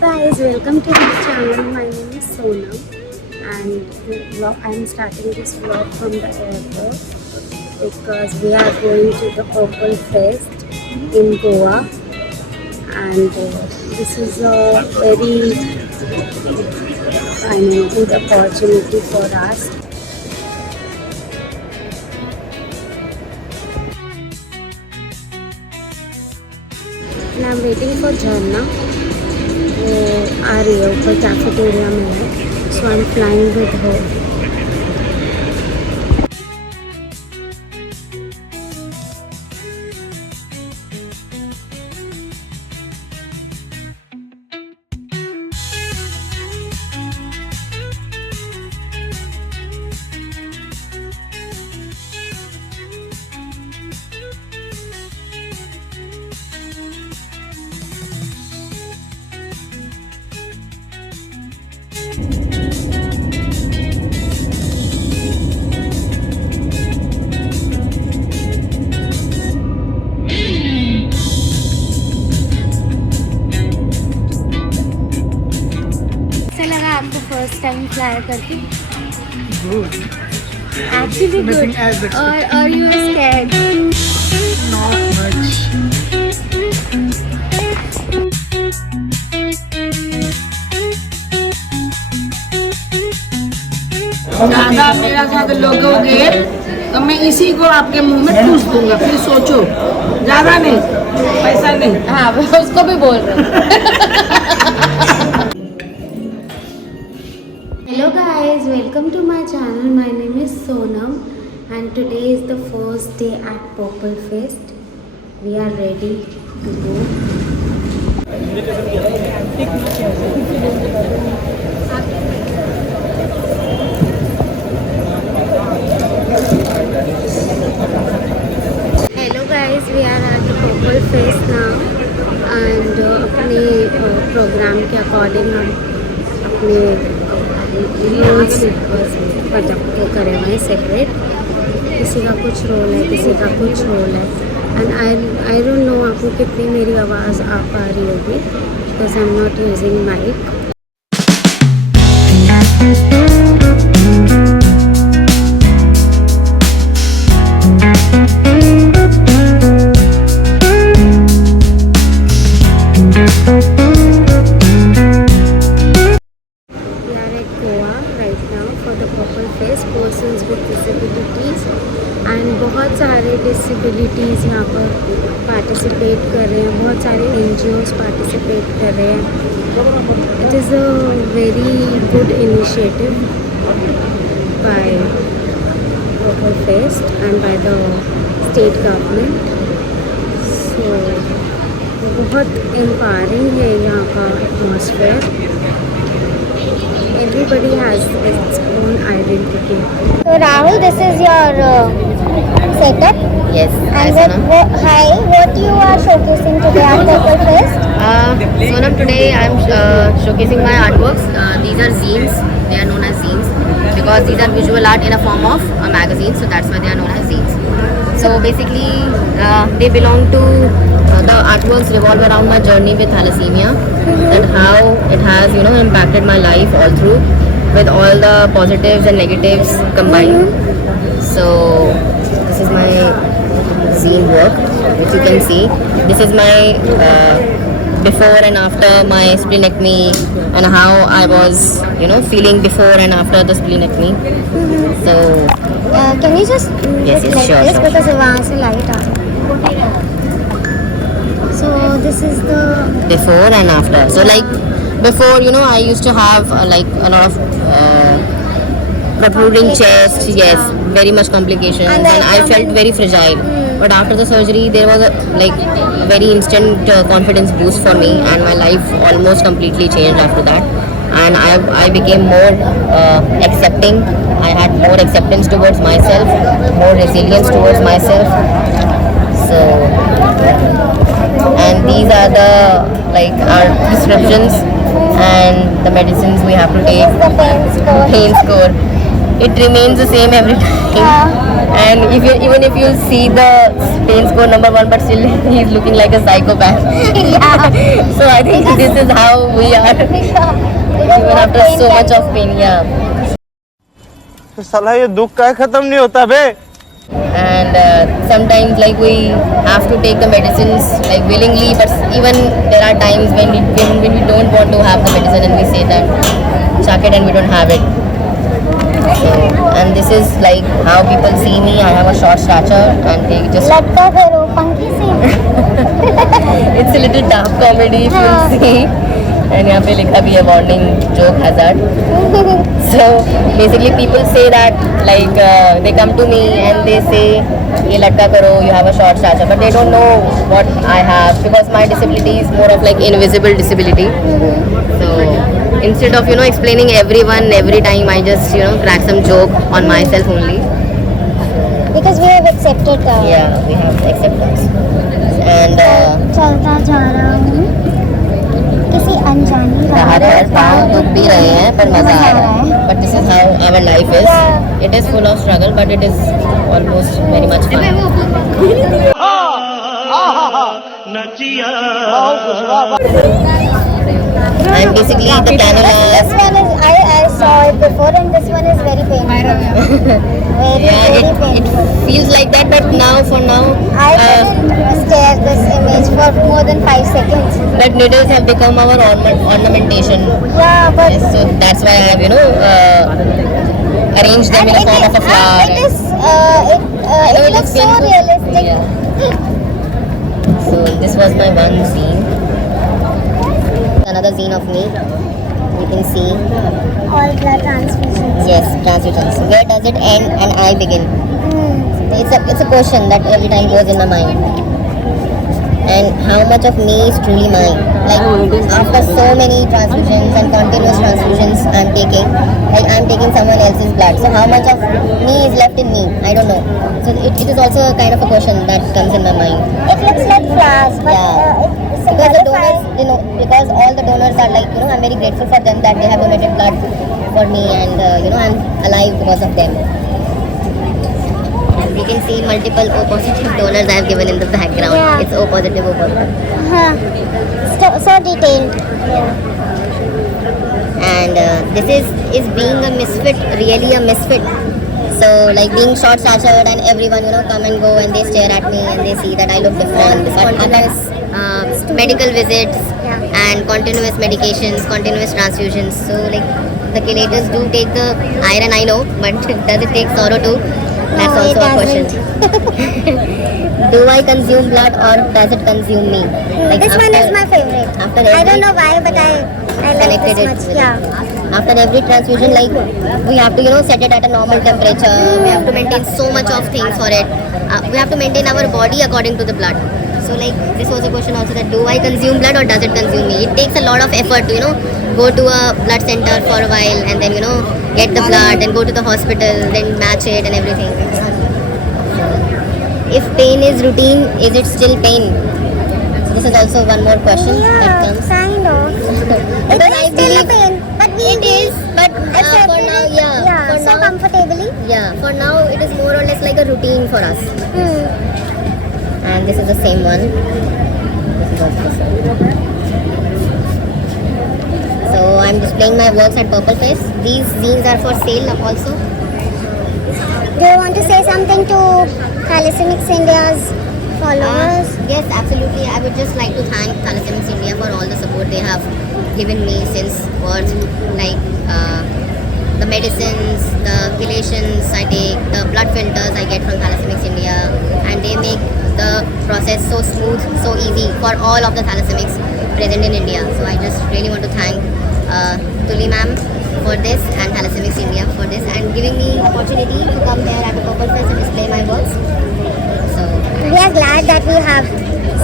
guys, welcome to my channel. My name is Sonam and I am starting this vlog from the airport because we are going to the Purple Fest in Goa, and this is a very good opportunity for us. And I'm waiting for Jharna. वो आ रही है ऊपर cafeteria में है, so I am flying with her. आपको first time fly करके actually good और you are scared? Not much. ज़्यादा मेरा साथ लोगोगे तो मैं इसी को आपके मुंह में ठूस दूंगा, फिर सोचो. ज़्यादा नहीं, पैसा नहीं. हाँ, उसको भी बोल रहे. Hello guys, welcome to my channel. My name is Sonam and today is the first day at Purple Fest. We are ready to go. Hello guys, we are at the Purple Fest now and अपने programme के according हम अपने rules वो करे हुए हैं separate. किसी का कुछ रोल है, किसी का कुछ रोल है, एंड आई डोंट नो आपको कितनी मेरी आवाज़ आ पा रही होगी because I am not using mic. Persons with disabilities and बहुत सारे डिसेबिलिटीज़ यहाँ पर पार्टिसिपेट कर रहे हैं, बहुत सारे NGOs पार्टिसिपेट कर रहे हैं. It is a very good initiative by Purple Fest and by the state government. So बहुत एम्पावरिंग है यहाँ का atmosphere. Everybody has its own identity. So Rahul, this is your setup. Yes. And what you are showcasing today at Purple Fest? Sonam, today I am showcasing my artworks. These are zines. They are known as zines because these are visual art in a form of a magazine. So that's why they are known as zines. So basically, they belong to the artworks revolve around my journey with thalassemia and how it has, impacted my life all through with all the positives and negatives combined. So this is my zine work, which you can see. This is my before and after my splenectomy and how I was, feeling before and after the splenectomy. So can you just yes, like sure, this sure. because वहाँ से light आ रहा है. So this is the before and after. So like before, I used to have like a lot of protruding chest, yes, very much complications, and I felt very fragile. But after the surgery, there was a very instant confidence boost for me, and my life almost completely changed after that. And I became more accepting. I had more acceptance towards myself, more resilience towards myself. So, and these are the our prescriptions and the medicines we have to take. the pain score. Pain score. it remains the same every time. And if you, even if you see the pain score number 1, but still he's looking like a psychopath. So I think this is how we are, even after so much of pain. Yeah. साला ये दुख का खत्म नहीं होता बे. And sometimes like we have to take the medicines like willingly, but even there are times when we don't want to have the medicine and we say that chuck it and we don't have it. So, and this is like how people see me. I have a short stature and they just लटका करो पंखी से. it's a little dark comedy if you see. And यहाँ पे लिखा भी है warning joke hazard. So basically people say that like they come to me and they say ये लटका करो, you have a short stature, but they don't know what I have because my disability is more of like invisible disability. So instead of explaining everyone every time, I just crack some joke on myself only. Because we have accepted that. Yeah, we have acceptance. And चलता जा रहा हूँ किसी अनजानी हमारे हर पाँव दुख भी रहे हैं पर मजा आ रहा है. But this is how our life is. It is full of struggle, but it is almost very much fun. I'm basically the cannula. This one is I saw it before and this one is very painful. Very It painful. feels like that, but for now, I couldn't stare this image for more than 5 seconds. but needles have become our ornamentation. Yeah, but Yes, so that's why I have arranged them in the form of a flower. It is it looks so painful. realistic. Yeah. So this was my one scene. Another scene of me. You can see. All blood transfusions. Yes, transfusions. Where does it end and I begin? It's a question that every time goes in my mind. And how much of me is truly mine? Like after so many transfusions and continuous transfusions I'm taking someone else's blood. So how much of me is left in me? I don't know. So it is also a kind of a question that comes in my mind. It looks like flowers, but Yeah. it Because the donors, because all the donors are like, I'm very grateful for them that they have donated blood for me, and I'm alive because of them. And we can see multiple O positive donors I have given in the background. Yeah. It's O positive, O positive. so detailed. And this is being a misfit, really a misfit. So like being short statured and everyone come and go and they stare at me and they see that I look different. But medical visits and continuous medications, continuous transfusions. So like the chelators do take the iron, I know, but does it take sorrow too? That's No, also it a question. doesn't. Do I consume blood or does it consume me? Like This one is my favorite. after I every- don't know why, but I like Connected this it much. with Yeah. After every transfusion, like we have to set it at a normal temperature. We have to maintain so much of things for it. We have to maintain our body according to the blood. So like this was a question also, that do I consume blood or does it consume me? It takes a lot of effort to go to a blood center for a while and then get the blood, then go to the hospital, then match it and everything. If pain is routine, is it still pain? This is also one more question that Yeah, comes. kind of. Because I It's still a believe pain, but we it is, but for accepted now, it. yeah, for so now, comfortably. yeah, for now it is more or less like a routine for us. Hmm. And this is the same one. This is also the same. So I'm displaying my works at Purple Face. These zines are for sale also. Do you want to say something to Thalassemia India's followers? Yes, absolutely. I would just like to thank Thalassemia India for all the support they have given me since birth. Like the medicines, the chelations I take, the blood filters I get from Thalassemia India, and they make the process so smooth, so easy for all of the thalassemics present in India. So I just really want to thank Tuli ma'am for this and Thalassemia India for this and giving me opportunity to come here at the Purple Fest and display my works. So We are glad that we have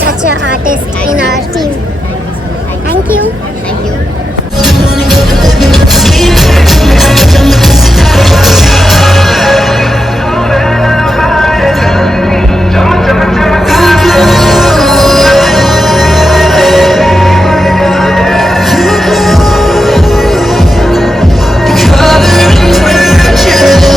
such an artist in our team. Thank you. thank you. Covered in branches.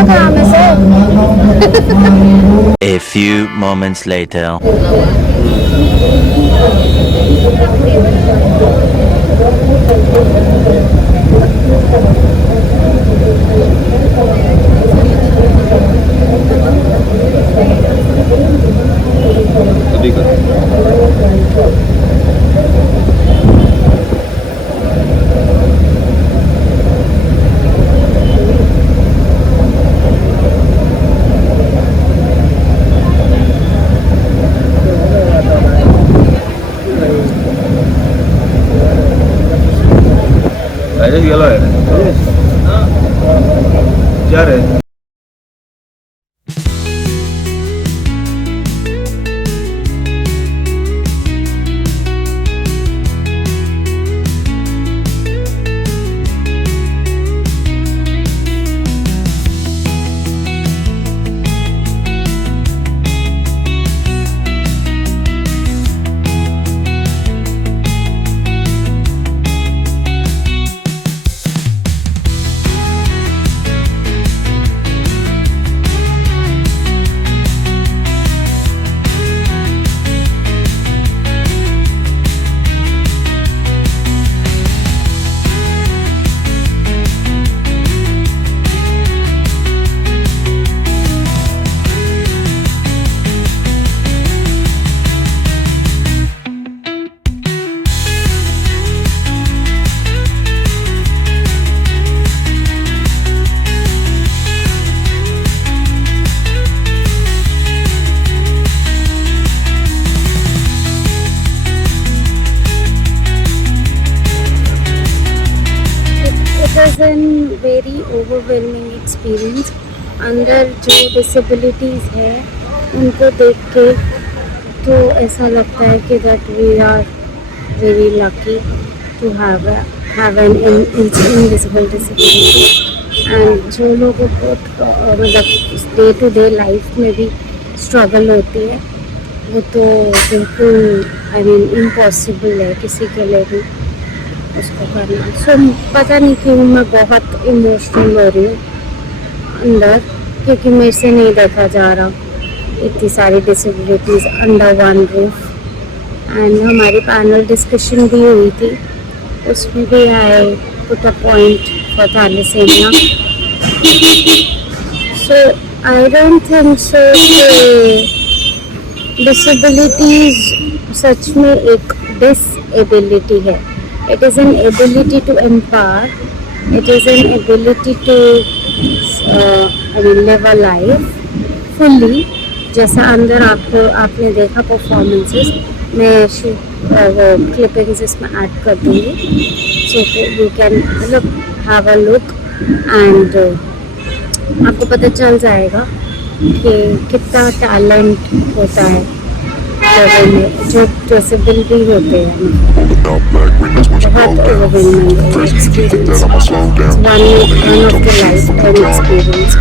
का काम है sir. A few moments later. गेलो आहे क्या रे was a very overwhelming experience. अंदर जो disabilities है उनको देख के तो ऐसा लगता है कि that we are very lucky to have an invisible disability. And जो लोगों को मतलब डे टू डे लाइफ में भी स्ट्रगल होती है वो तो बिल्कुल आई मीन इम्पॉसिबल है किसी के लिए भी उसको करना। सो पता नहीं क्यों मैं बहुत इमोशनल हो रही हूँ अंदर, क्योंकि मेरे से नहीं देखा जा रहा इतनी सारी disabilities under one roof. And हमारी पैनल डिस्कशन भी हुई थी, उसमें भी I put a point for thalassaemia. So I don't think so disabilities सच में एक डिसेबिलिटी है। It is an ability to empower. It is an ability to live a life fully. जैसा अंदर आपने देखा परफॉर्मेंसेस, मैं वो क्लिपिंग्स इसमें ऐड कर दूँगी, सो यू कैन मतलब हैव अ लुक एंड आपको पता चल जाएगा कि कितना टैलेंट होता है जो डिसेबल भी होते हैं। बहुत overwhelming experience, one of the life time experience.